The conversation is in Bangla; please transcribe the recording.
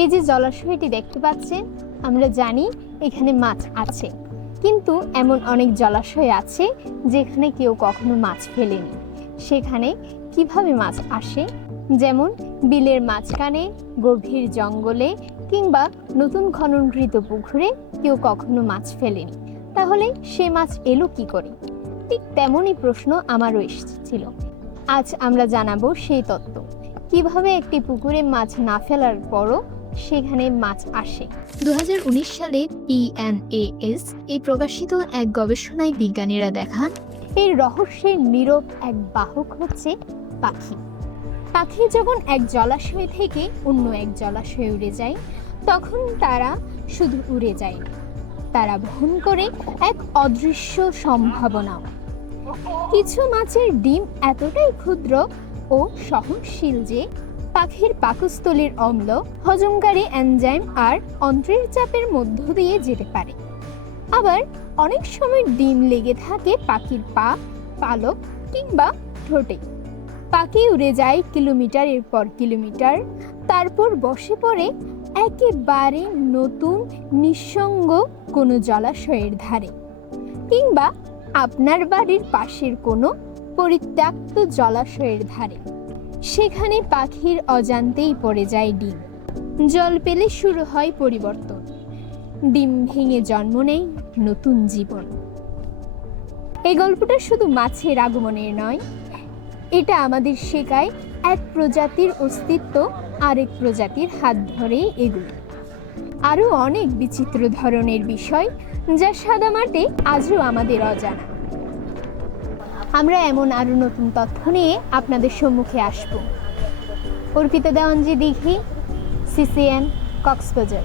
এই যে জলাশয়টি দেখতে পাচ্ছেন, আমরা জানি এখানে মাছ আছে, কিন্তু এমন অনেক জলাশয় আছে যেখানে কেউ কখনো মাছ ফেলেনি। সেখানে কিভাবে মাছ আসে? যেমন বিলের মাঝখানে, গভীর জঙ্গলে কিংবা নতুন খননকৃত পুকুরে কেউ কখনো মাছ ফেলেনি। তাহলে সে মাছ এলো কি করে? ঠিক তেমনই প্রশ্ন আমারও এসেছিল। আজ আমরা জানাবো সেই তত্ত্ব, কিভাবে একটি পুকুরে মাছ না ফেলার পরও সেখানে মাছ আসে। 2019 সালে PNAS প্রকাশিত এক গবেষণায় বিজ্ঞানীরা দেখান এই রহস্যের নীরব এক বাহক হচ্ছে পাখি। পাখি যখন এক জলাশয় থেকে অন্য এক জলাশয়ে উড়ে যায়, তখন তারা শুধু উড়ে যায় না, তারা বহন করে এক অদৃশ্য সম্ভাবনা। কিছু মাছের ডিম এতটাই ক্ষুদ্র ও সহনশীল যে পাখির পাকস্থলীর অম্ল হজমকারী এনজাইম আর অন্ত্রের চাপের মধ্য দিয়ে যেতে পারে। আবার অনেক সময় ডিম লেগে থাকে পাখির পা, পালক কিংবা ঠোঁটে। পাখি উড়ে যায় কিলোমিটারের পর কিলোমিটার, তারপর বসে পড়ে একেবারে নতুন নিঃসঙ্গ কোনো জলাশয়ের ধারে, কিংবা আপনার বাড়ির পাশের কোনো পরিত্যক্ত জলাশয়ের ধারে। সেখানে পাখির অজান্তেই পড়ে যায় ডিম। জল পেলে শুরু হয় পরিবর্তন, ডিম ভেঙে জন্ম নেয় নতুন জীবন। এই গল্পটা শুধু মাছের আগমনের নয়, এটা আমাদের শেখায় এক প্রজাতির অস্তিত্ব আরেক প্রজাতির হাত ধরেই এগুলো। আরও অনেক বিচিত্র ধরনের বিষয় যা সাদামাটে আজও আমাদের অজানা। আমরা এমন আরও নতুন তথ্য নিয়ে আপনাদের সম্মুখে আসব। অর্পিতা দেওয়ানজি দিঘি, CCN, কক্সবাজার।